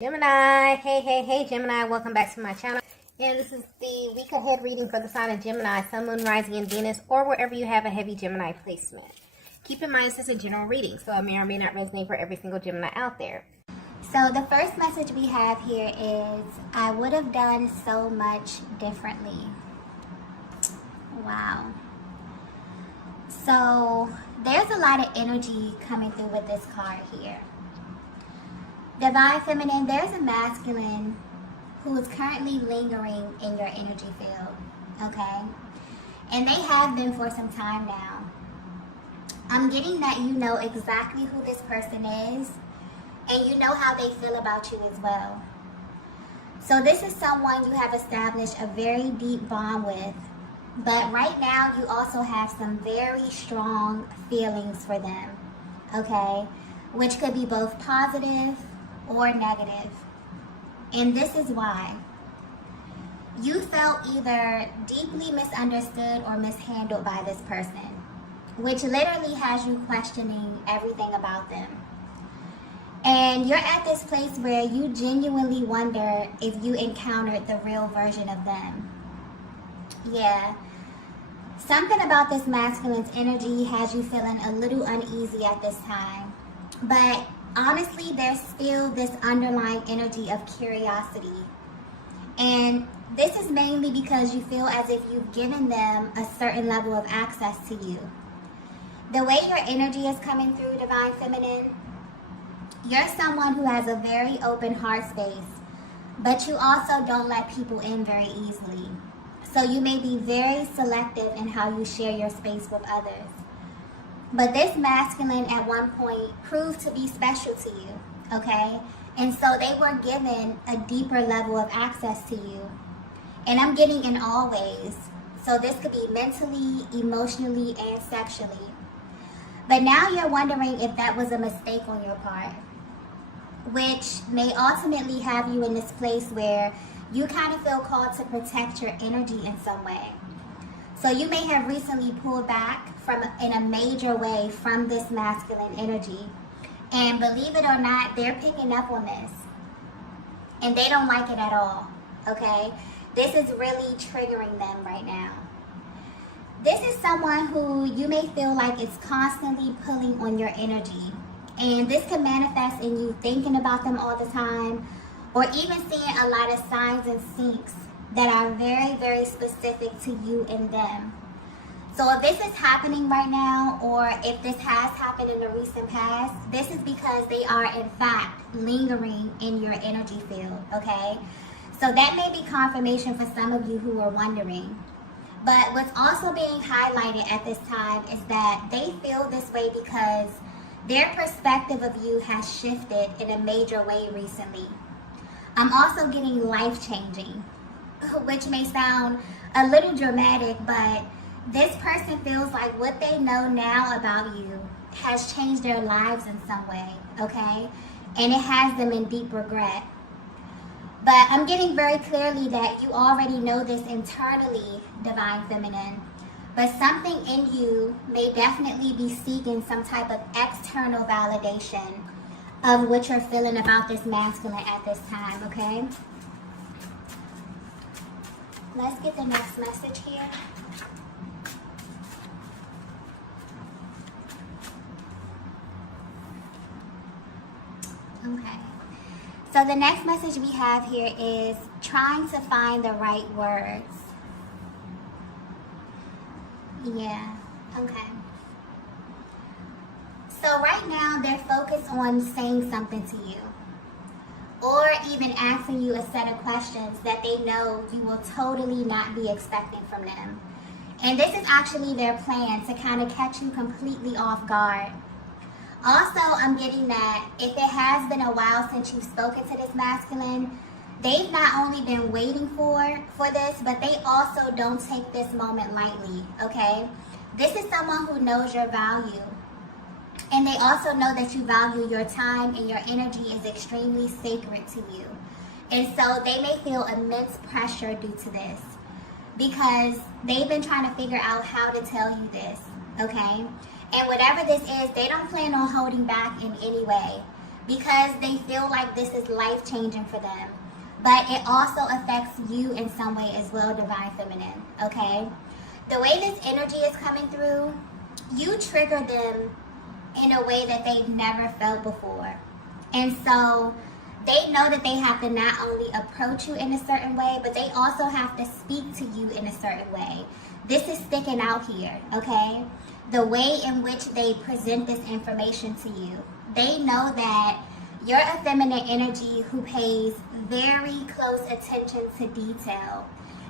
Gemini, hey Gemini, welcome back to my channel. And this is the week ahead reading for the sign of Gemini, Sun, Moon, Rising, and Venus, or wherever you have a heavy Gemini placement. Keep in mind this is a general reading, so it may or may not resonate for every single Gemini out there. So the first message we have here is, I would have done so much differently. Wow. So there's a lot of energy coming through with this card here. Divine Feminine, there's a masculine who is currently lingering in your energy field, okay? And they have been for some time now. I'm getting that you know exactly who this person is, and you know how they feel about you as well. So this is someone you have established a very deep bond with, but right now you also have some very strong feelings for them, okay? Which could be both positive or negative. And this is why. You felt either deeply misunderstood or mishandled by this person, which literally has you questioning everything about them. And you're at this place where you genuinely wonder if you encountered the real version of them. Yeah. Something about this masculine's energy has you feeling a little uneasy at this time. But honestly, there's still this underlying energy of curiosity. And this is mainly because you feel as if you've given them a certain level of access to you. The way your energy is coming through, Divine Feminine, you're someone who has a very open heart space, but you also don't let people in very easily. So you may be very selective in how you share your space with others. But this masculine at one point proved to be special to you, okay? And so they were given a deeper level of access to you. And I'm getting in all ways. So this could be mentally, emotionally, and sexually. But now you're wondering if that was a mistake on your part, which may ultimately have you in this place where you kind of feel called to protect your energy in some way. So you may have recently pulled back in a major way from this masculine energy. And believe it or not, they're picking up on this. And they don't like it at all, okay? This is really triggering them right now. This is someone who you may feel like is constantly pulling on your energy. And this can manifest in you thinking about them all the time, or even seeing a lot of signs and syncs that are very, very specific to you and them. So if this is happening right now, or if this has happened in the recent past, this is because they are in fact lingering in your energy field, okay? So that may be confirmation for some of you who are wondering. But what's also being highlighted at this time is that they feel this way because their perspective of you has shifted in a major way recently. I'm also getting life-changing, which may sound a little dramatic, but this person feels like what they know now about you has changed their lives in some way, okay? And it has them in deep regret. But I'm getting very clearly that you already know this internally, Divine Feminine, but something in you may definitely be seeking some type of external validation of what you're feeling about this masculine at this time, okay? Let's get the next message here. Okay. So the next message we have here is trying to find the right words. Yeah, okay. So right now they're focused on saying something to you, or even asking you a set of questions that they know you will totally not be expecting from them. And this is actually their plan to kind of catch you completely off guard. Also, I'm getting that if it has been a while since you've spoken to this masculine, they've not only been waiting for this, but they also don't take this moment lightly, okay? This is someone who knows your value. And they also know that you value your time and your energy is extremely sacred to you. And so they may feel immense pressure due to this because they've been trying to figure out how to tell you this, okay? And whatever this is, they don't plan on holding back in any way. because they feel like this is life-changing for them. But it also affects you in some way as well, Divine Feminine, okay? The way this energy is coming through, you trigger them in a way that they've never felt before. And so they know that they have to not only approach you in a certain way, but they also have to speak to you in a certain way. This is sticking out here, okay? The way in which they present this information to you. They know that you're a feminine energy who pays very close attention to detail.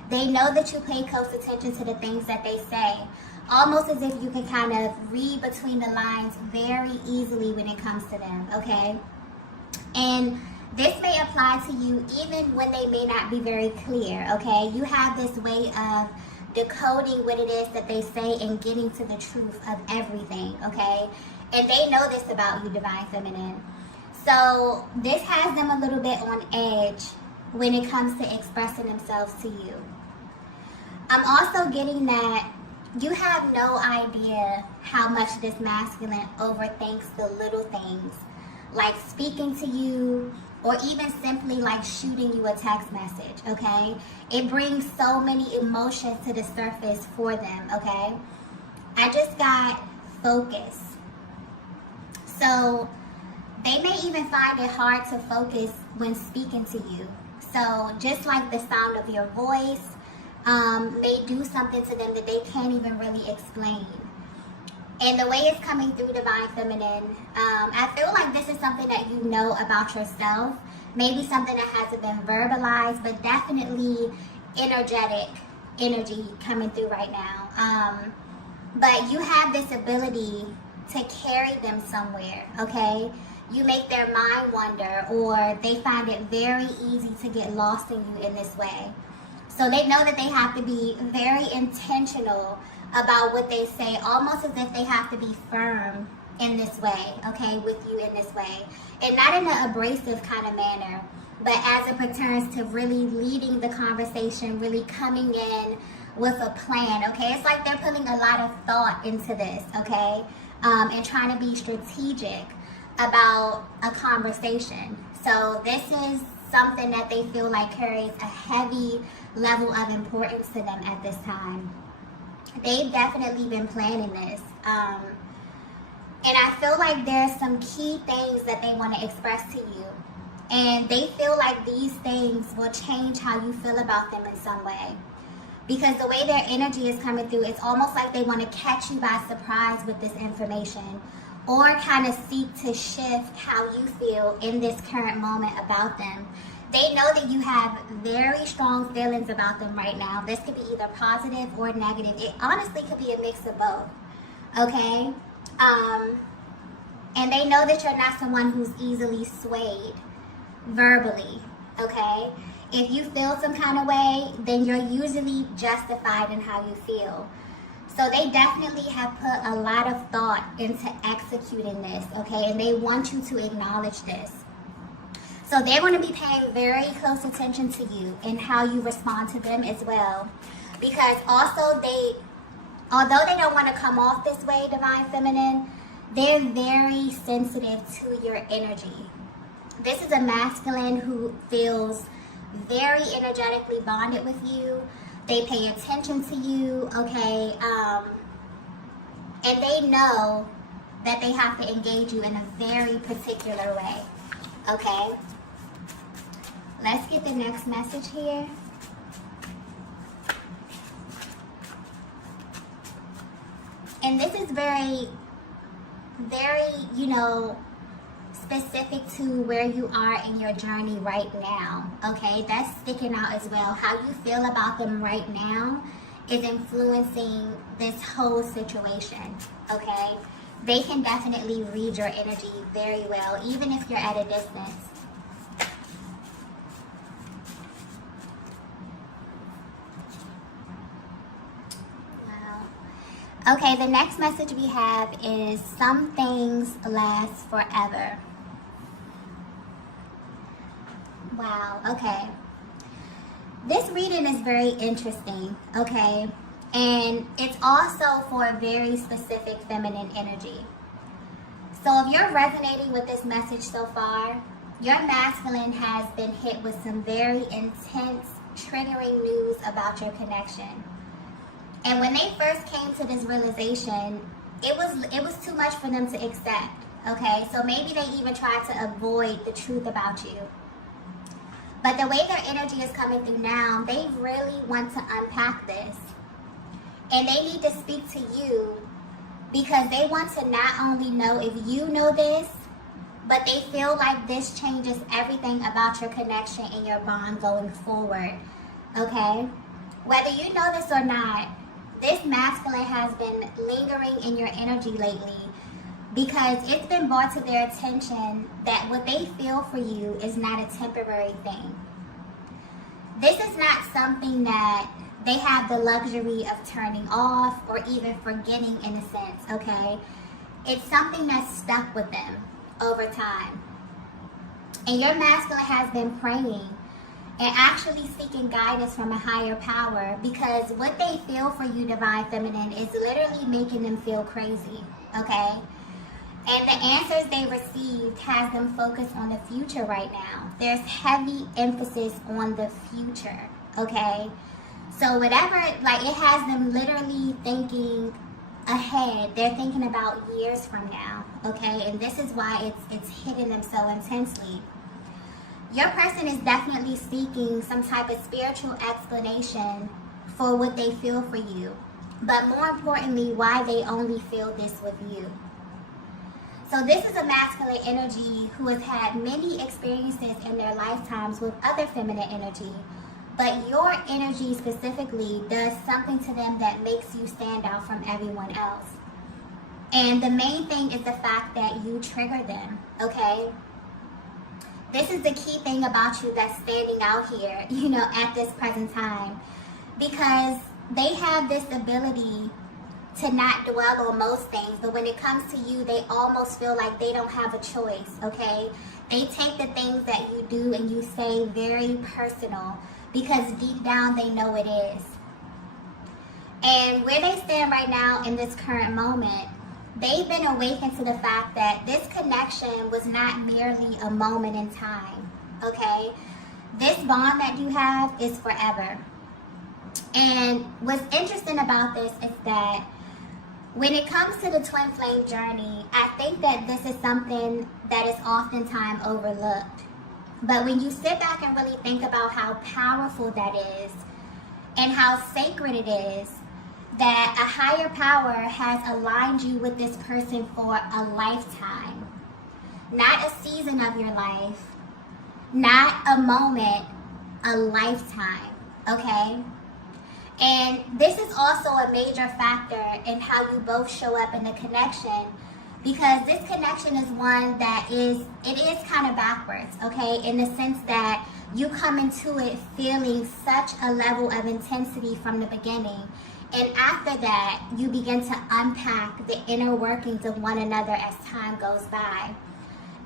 They know that you pay close attention to the things that they say, almost as if you can kind of read between the lines very easily when it comes to them, okay? And this may apply to you even when they may not be very clear, okay? You have this way of decoding what it is that they say and getting to the truth of everything, okay? And they know this about you, Divine Feminine. So this has them a little bit on edge when it comes to expressing themselves to you. I'm also getting that you have no idea how much this masculine overthinks the little things, like speaking to you, or even simply like shooting you a text message, okay? It brings so many emotions to the surface for them, okay? I just got focus. So they may even find it hard to focus when speaking to you. So just like the sound of your voice may do something to them that they can't even really explain. And the way it's coming through, Divine Feminine, I feel like this is something that you know about yourself. Maybe something that hasn't been verbalized, but definitely energetic energy coming through right now. But you have this ability to carry them somewhere, okay? You make their mind wander, or they find it very easy to get lost in you in this way. So they know that they have to be very intentional about what they say, almost as if they have to be firm in this way, okay, with you in this way. And not in an abrasive kind of manner, but as it pertains to really leading the conversation, really coming in with a plan, okay? It's like they're putting a lot of thought into this, okay? And trying to be strategic about a conversation. So this is something that they feel like carries a heavy level of importance to them at this time. They've definitely been planning this. And I feel like there's some key things that they want to express to you. And they feel like these things will change how you feel about them in some way. Because the way their energy is coming through, it's almost like they want to catch you by surprise with this information, or kind of seek to shift how you feel in this current moment about them. They know that you have very strong feelings about them right now. This could be either positive or negative. It honestly could be a mix of both, okay? And they know that you're not someone who's easily swayed verbally, okay? If you feel some kind of way, then you're usually justified in how you feel. So they definitely have put a lot of thought into executing this, okay? And they want you to acknowledge this. So they're going to be paying very close attention to you and how you respond to them as well. Because also although they don't want to come off this way, Divine Feminine, they're very sensitive to your energy. This is a masculine who feels very energetically bonded with you. They pay attention to you, okay? And they know that they have to engage you in a very particular way, okay? Let's get the next message here. And this is very, very, specific to where you are in your journey right now, okay? That's sticking out as well. How you feel about them right now is influencing this whole situation, okay? They can definitely read your energy very well, even if you're at a distance. Wow. Okay, the next message we have is some things last forever. Wow, okay. This reading is very interesting, okay? And it's also for a very specific feminine energy. So if you're resonating with this message so far, your masculine has been hit with some very intense, triggering news about your connection. And when they first came to this realization, it was too much for them to accept. Okay, so maybe they even tried to avoid the truth about you. But the way their energy is coming through now, they really want to unpack this. And they need to speak to you because they want to not only know if you know this, but they feel like this changes everything about your connection and your bond going forward. Okay? Whether you know this or not, this masculine has been lingering in your energy lately because it's been brought to their attention that what they feel for you is not a temporary thing. This is not something that they have the luxury of turning off or even forgetting in a sense, okay? It's something that's stuck with them over time. And your masculine has been praying and actually seeking guidance from a higher power because what they feel for you, Divine Feminine, is literally making them feel crazy, okay? And the answers they received has them focused on the future right now. There's heavy emphasis on the future, okay? So whatever, like it has them literally thinking ahead. They're thinking about years from now, okay? And this is why it's hitting them so intensely. Your person is definitely seeking some type of spiritual explanation for what they feel for you, but more importantly, why they only feel this with you. So this is a masculine energy who has had many experiences in their lifetimes with other feminine energy, but your energy specifically does something to them that makes you stand out from everyone else. And the main thing is the fact that you trigger them, okay? This is the key thing about you that's standing out here, at this present time, because they have this ability to not dwell on most things, but when it comes to you, they almost feel like they don't have a choice, okay? They take the things that you do and you say very personal because deep down they know it is. And where they stand right now in this current moment, they've been awakened to the fact that this connection was not merely a moment in time, okay? This bond that you have is forever. And what's interesting about this is that when it comes to the twin flame journey, I think that this is something that is oftentimes overlooked. But when you sit back and really think about how powerful that is and how sacred it is, that a higher power has aligned you with this person for a lifetime. Not a season of your life, not a moment, a lifetime, okay? And this is also a major factor in how you both show up in the connection, because this connection is one that is kind of backwards, okay? In the sense that you come into it feeling such a level of intensity from the beginning. And after that, you begin to unpack the inner workings of one another as time goes by.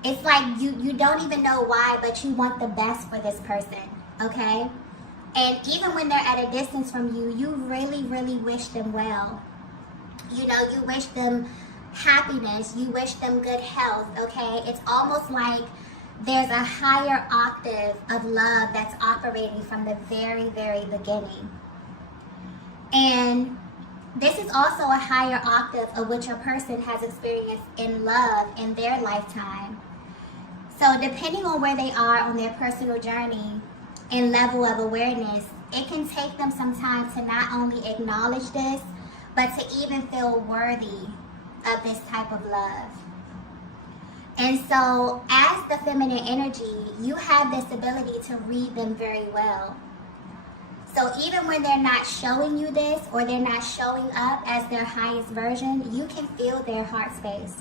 It's like you don't even know why, but you want the best for this person, okay? And even when they're at a distance from you, you really, really wish them well. You wish them happiness. You wish them good health, okay? It's almost like there's a higher octave of love that's operating from the very, very beginning. And this is also a higher octave of what your person has experienced in love in their lifetime. So depending on where they are on their personal journey and level of awareness, it can take them some time to not only acknowledge this, but to even feel worthy of this type of love. And so as the feminine energy, you have this ability to read them very well. So even when they're not showing you this or they're not showing up as their highest version, you can feel their heart space.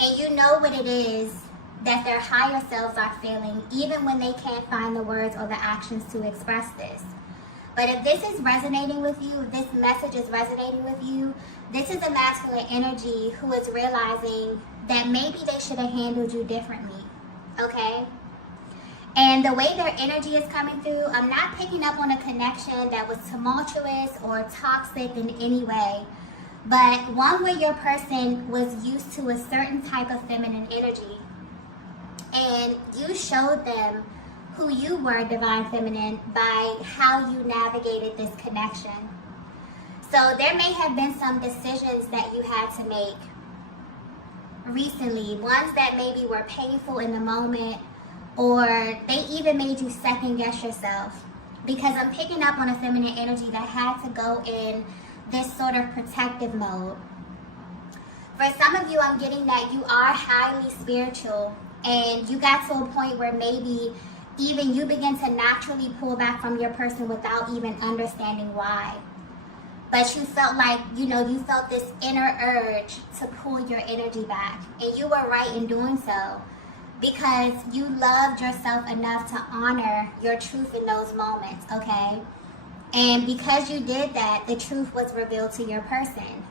And you know what it is that their higher selves are feeling, even when they can't find the words or the actions to express this. But if this is resonating with you, if this message is resonating with you, this is a masculine energy who is realizing that maybe they should have handled you differently, okay? And the way their energy is coming through, I'm not picking up on a connection that was tumultuous or toxic in any way. but one where your person was used to a certain type of feminine energy, and you showed them who you were, divine feminine, by how you navigated this connection. So there may have been some decisions that you had to make recently, ones that maybe were painful in the moment, or they even made you second guess yourself, because I'm picking up on a feminine energy that had to go in this sort of protective mode. For some of you, I'm getting that you are highly spiritual, and you got to a point where maybe even you begin to naturally pull back from your person without even understanding why. But you felt like, you felt this inner urge to pull your energy back. And you were right in doing so, because you loved yourself enough to honor your truth in those moments, okay? And because you did that, the truth was revealed to your person.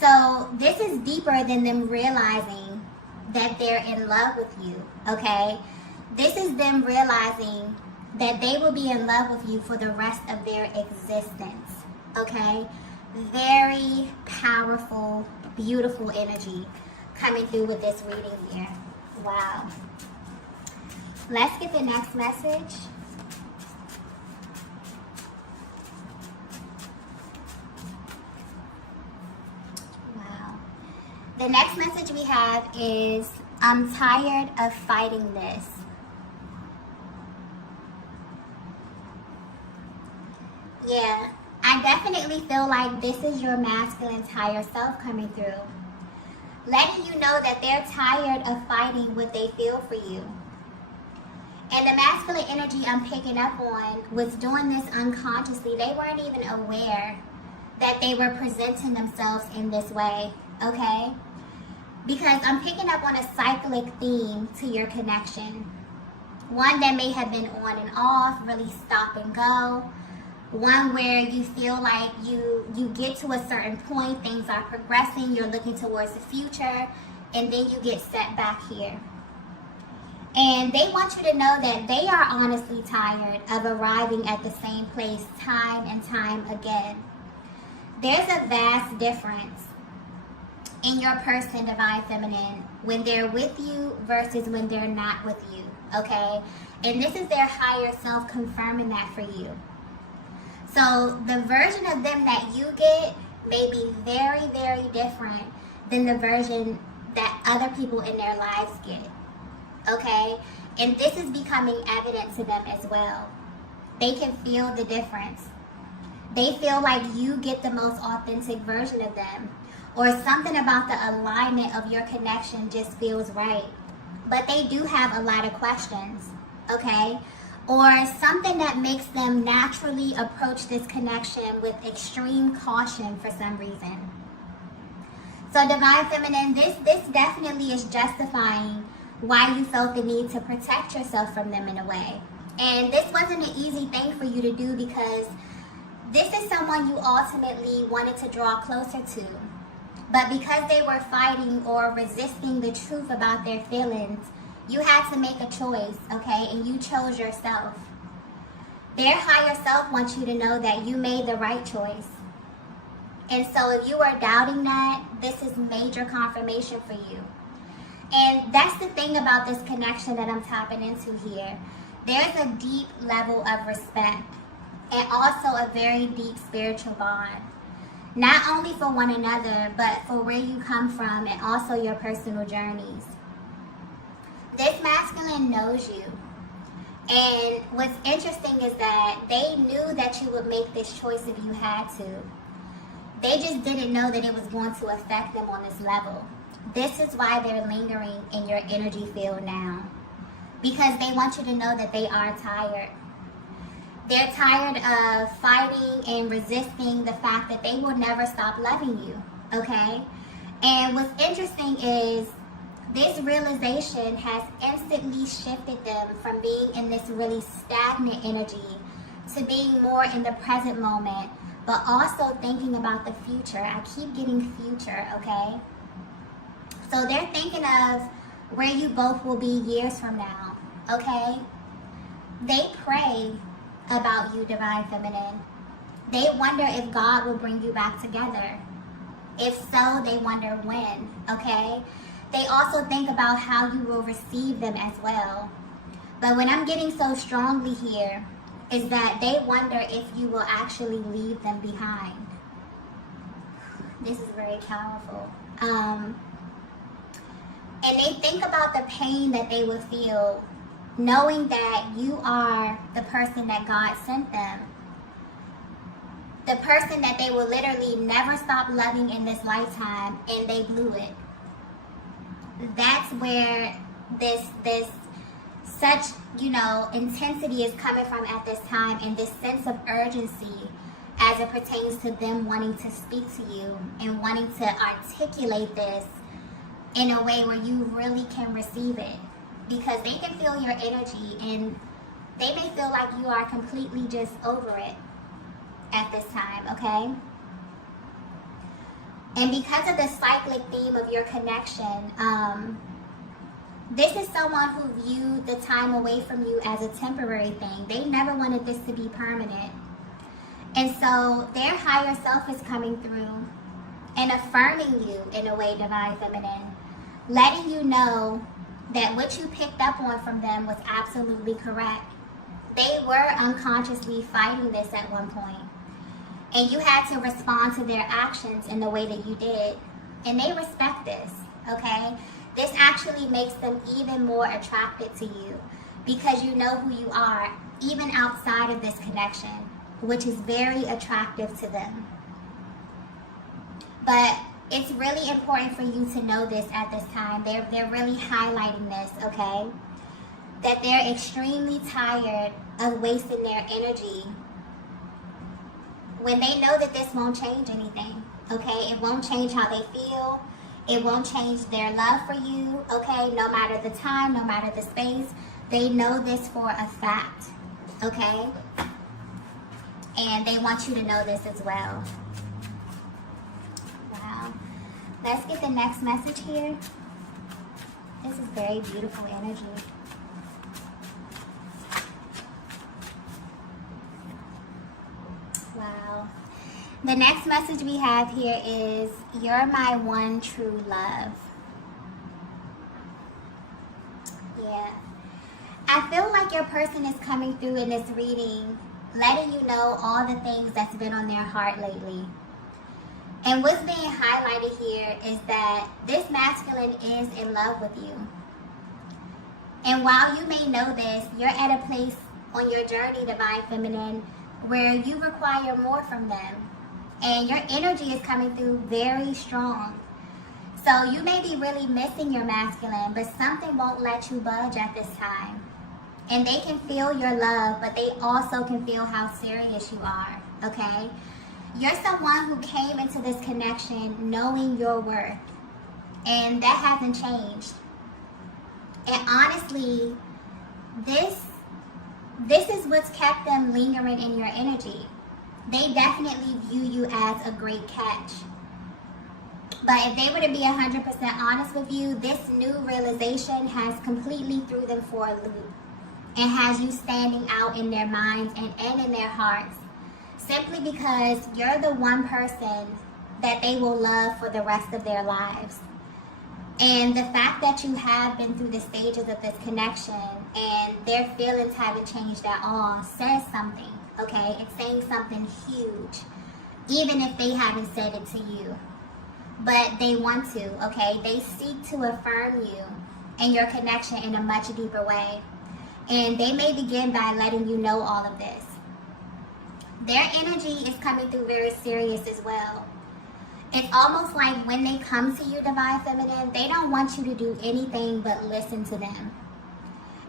So this is deeper than them realizing that they're in love with you, okay? This is them realizing that they will be in love with you for the rest of their existence, okay? Very powerful, beautiful energy coming through with this reading here. Wow. Let's get the next message. Wow. The next message we have is, I'm tired of fighting this. Yeah, I definitely feel like this is your masculine higher self coming through, letting you know that they're tired of fighting what they feel for you. And the masculine energy I'm picking up on was doing this unconsciously. They weren't even aware that they were presenting themselves in this way, okay? Because I'm picking up on a cyclic theme to your connection. One that may have been on and off, really stop and go. One where you feel like you get to a certain point, things are progressing, you're looking towards the future, and then you get set back here. And they want you to know that they are honestly tired of arriving at the same place time and time again. There's a vast difference in your person, divine feminine, when they're with you versus when they're not with you, okay? And this is their higher self confirming that for you. So the version of them that you get may be very, very different than the version that other people in their lives get, okay? And this is becoming evident to them as well. They can feel the difference. They feel like you get the most authentic version of them, or something about the alignment of your connection just feels right. But they do have a lot of questions, okay? Or something that makes them naturally approach this connection with extreme caution for some reason. So divine feminine, this definitely is justifying why you felt the need to protect yourself from them in a way. And this wasn't an easy thing for you to do, because this is someone you ultimately wanted to draw closer to. But because they were fighting or resisting the truth about their feelings, you had to make a choice, okay? And you chose yourself. Their higher self wants you to know that you made the right choice. And so if you are doubting that, this is major confirmation for you. And that's the thing about this connection that I'm tapping into here. There's a deep level of respect, and also a very deep spiritual bond. Not only for one another, but for where you come from and also your personal journeys. This masculine knows you. And what's interesting is that they knew that you would make this choice if you had to. They just didn't know that it was going to affect them on this level. This is why they're lingering in your energy field now. Because they want you to know that they are tired. They're tired of fighting and resisting the fact that they will never stop loving you, okay? And what's interesting is this realization has instantly shifted them from being in this really stagnant energy to being more in the present moment, but also thinking about the future. I keep getting future, okay? So they're thinking of where you both will be years from now, okay? They pray about you, divine feminine. They wonder if God will bring you back together. If so, they wonder when, okay? They also think about how you will receive them as well. But what I'm getting so strongly here is that they wonder if you will actually leave them behind. This is very powerful. And they think about the pain that they will feel knowing that you are the person that God sent them. The person that they will literally never stop loving in this lifetime, and they blew it. That's where this such, intensity is coming from at this time, and this sense of urgency as it pertains to them wanting to speak to you and wanting to articulate this in a way where you really can receive it, because they can feel your energy and they may feel like you are completely just over it at this time, okay? And because of the cyclic theme of your connection, this is someone who viewed the time away from you as a temporary thing. They never wanted this to be permanent. And so their higher self is coming through and affirming you in a way, Divine Feminine, letting you know that what you picked up on from them was absolutely correct. They were unconsciously fighting this at one point, and you had to respond to their actions in the way that you did. And they respect this, okay? This actually makes them even more attracted to you because you know who you are, even outside of this connection, which is very attractive to them. But it's really important for you to know this at this time. They're really highlighting this, okay? That they're extremely tired of wasting their energy when they know that this won't change anything, okay? It won't change how they feel. It won't change their love for you, okay? No matter the time, no matter the space. They know this for a fact, okay? And they want you to know this as well. Wow. Let's get the next message here. This is very beautiful energy. Wow. The next message we have here is, you're my one true love. Yeah. I feel like your person is coming through in this reading, letting you know all the things that's been on their heart lately. And what's being highlighted here is that this masculine is in love with you. And while you may know this, you're at a place on your journey, Divine Feminine, where you require more from them. And your energy is coming through very strong. So you may be really missing your masculine, but something won't let you budge at this time. And they can feel your love, but they also can feel how serious you are, okay? You're someone who came into this connection knowing your worth. And that hasn't changed. And honestly, this is what's kept them lingering in your energy. They definitely view you as a great catch. But if they were to be 100% honest with you, this new realization has completely threw them for a loop and has you standing out in their minds and in their hearts, simply because you're the one person that they will love for the rest of their lives. And the fact that you have been through the stages of this connection and their feelings haven't changed at all says something, okay? It's saying something huge, even if they haven't said it to you. But they want to, okay? They seek to affirm you and your connection in a much deeper way. And they may begin by letting you know all of this. Their energy is coming through very serious as well. It's almost like when they come to you, Divine Feminine, they don't want you to do anything but listen to them.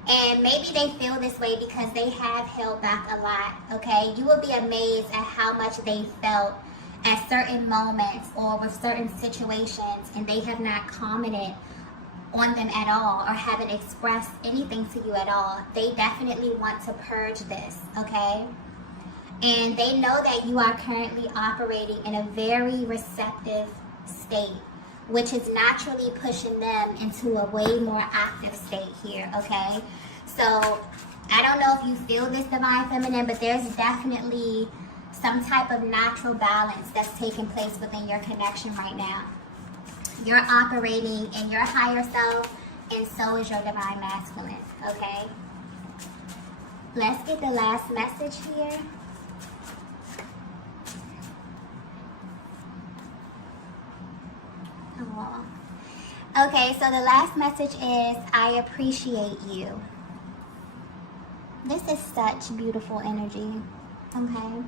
And maybe they feel this way because they have held back a lot, okay? You will be amazed at how much they felt at certain moments or with certain situations, and they have not commented on them at all or haven't expressed anything to you at all. They definitely want to purge this, okay? And they know that you are currently operating in a very receptive state, which is naturally pushing them into a way more active state here, okay? So I don't know if you feel this, Divine Feminine, but there's definitely some type of natural balance that's taking place within your connection right now. You're operating in your higher self, and so is your divine masculine, okay? Let's get the last message here. Oh. Okay, so the last message is, I appreciate you. This is such beautiful energy, okay?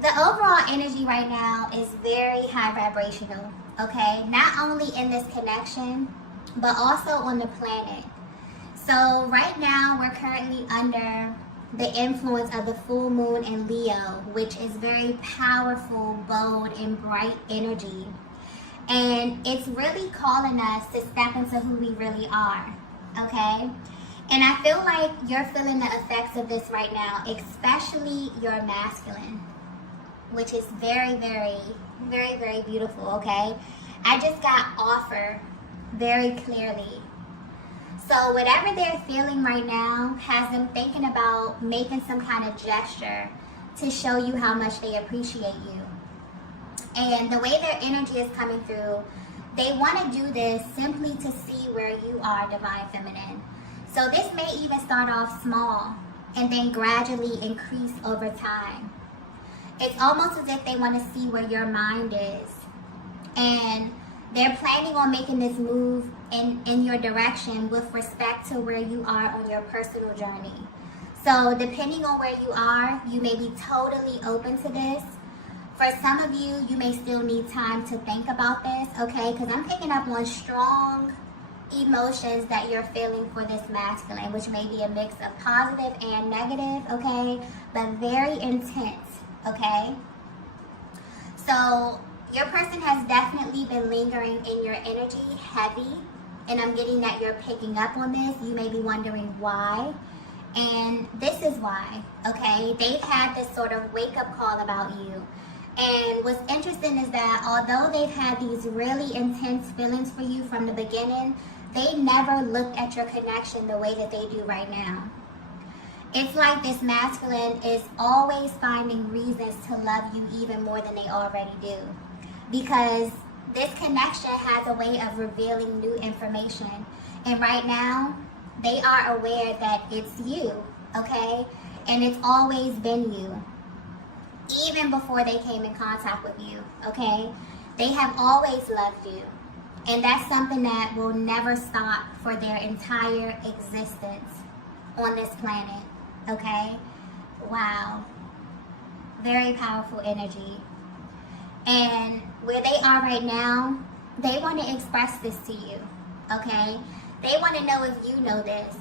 The overall energy right now is very high vibrational, okay? Not only in this connection, but also on the planet. So right now, we're currently under the influence of the full moon in Leo, which is very powerful, bold, and bright energy. And it's really calling us to step into who we really are, okay? And I feel like you're feeling the effects of this right now, especially your masculine, which is very, very, very, very beautiful, okay? I just got offer very clearly. So whatever they're feeling right now has them thinking about making some kind of gesture to show you how much they appreciate you. And the way their energy is coming through, they want to do this simply to see where you are, divine feminine. So this may even start off small and then gradually increase over time. It's almost as if they want to see where your mind is. And they're planning on making this move in your direction with respect to where you are on your personal journey. So depending on where you are, you may be totally open to this. For some of you, you may still need time to think about this, okay? Because I'm picking up on strong emotions that you're feeling for this masculine, which may be a mix of positive and negative, okay? But very intense, okay? So your person has definitely been lingering in your energy heavy, and I'm getting that you're picking up on this. You may be wondering why, and this is why, okay? They've had this sort of wake-up call about you. And what's interesting is that although they've had these really intense feelings for you from the beginning, they never looked at your connection the way that they do right now. It's like this masculine is always finding reasons to love you even more than they already do. Because this connection has a way of revealing new information. And right now, they are aware that it's you, okay? And it's always been you. Even before they came in contact with you, okay? They have always loved you. And that's something that will never stop for their entire existence on this planet, okay? Wow. Very powerful energy. And where they are right now, they want to express this to you, okay? They want to know if you know this,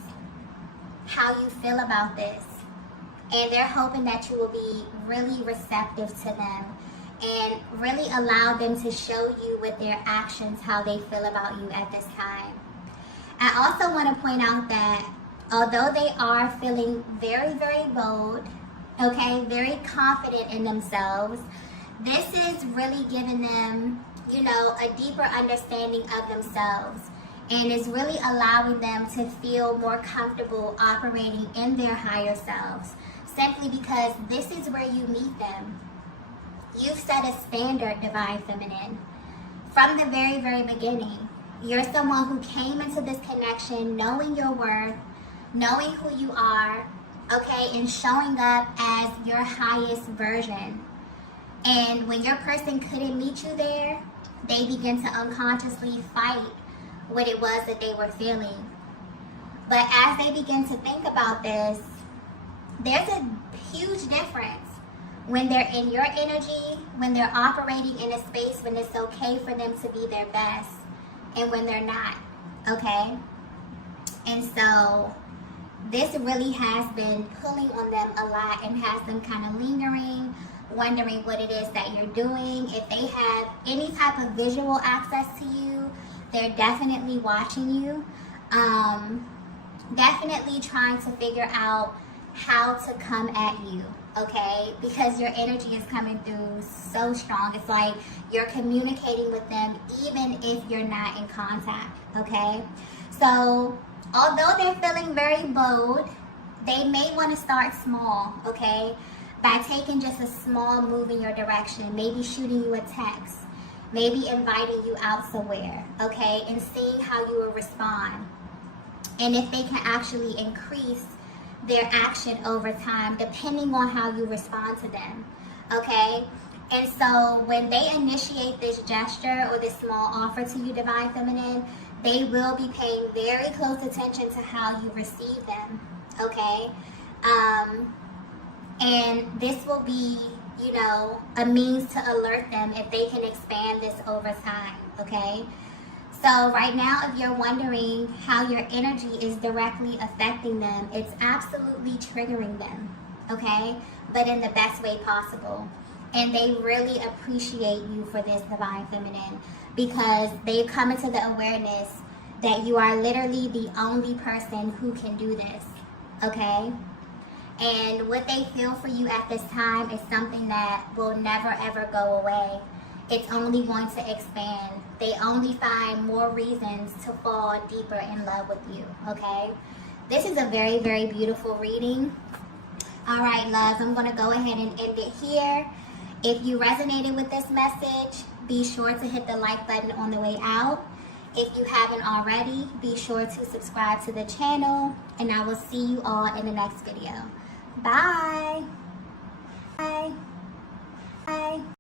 how you feel about this. And they're hoping that you will be really receptive to them and really allow them to show you with their actions how they feel about you at this time. I also want to point out that although they are feeling very, very bold, okay, very confident in themselves, this is really giving them, you know, a deeper understanding of themselves, and is really allowing them to feel more comfortable operating in their higher selves. Simply because this is where you meet them. You've set a standard, divine feminine. From the very, very beginning, you're someone who came into this connection knowing your worth, knowing who you are, okay, and showing up as your highest version. And when your person couldn't meet you there, they begin to unconsciously fight what it was that they were feeling. But as they begin to think about this, there's a huge difference when they're in your energy, when they're operating in a space when it's okay for them to be their best, and when they're not, okay? And so this really has been pulling on them a lot and has them kind of lingering, wondering what it is that you're doing. If they have any type of visual access to you, they're definitely watching you, definitely trying to figure out how to come at you, okay? Because your energy is coming through so strong. It's like you're communicating with them even if you're not in contact, okay? So although they're feeling very bold, they may want to start small, okay? by taking just a small move in your direction, maybe shooting you a text, maybe inviting you out somewhere, okay, and seeing how you will respond. And if they can actually increase their action over time, depending on how you respond to them, okay? And so when they initiate this gesture or this small offer to you, Divine Feminine, they will be paying very close attention to how you receive them, okay? And this will be, you know, a means to alert them if they can expand this over time, okay? So right now, if you're wondering how your energy is directly affecting them, it's absolutely triggering them, okay? But in the best way possible. And they really appreciate you for this, Divine Feminine, because they've come into the awareness that you are literally the only person who can do this, okay? And what they feel for you at this time is something that will never ever go away. It's only going to expand. They only find more reasons to fall deeper in love with you, okay? This is a very, very beautiful reading. All right, loves, I'm going to go ahead and end it here. If you resonated with this message, be sure to hit the like button on the way out. If you haven't already, be sure to subscribe to the channel, and I will see you all in the next video. Bye. Bye.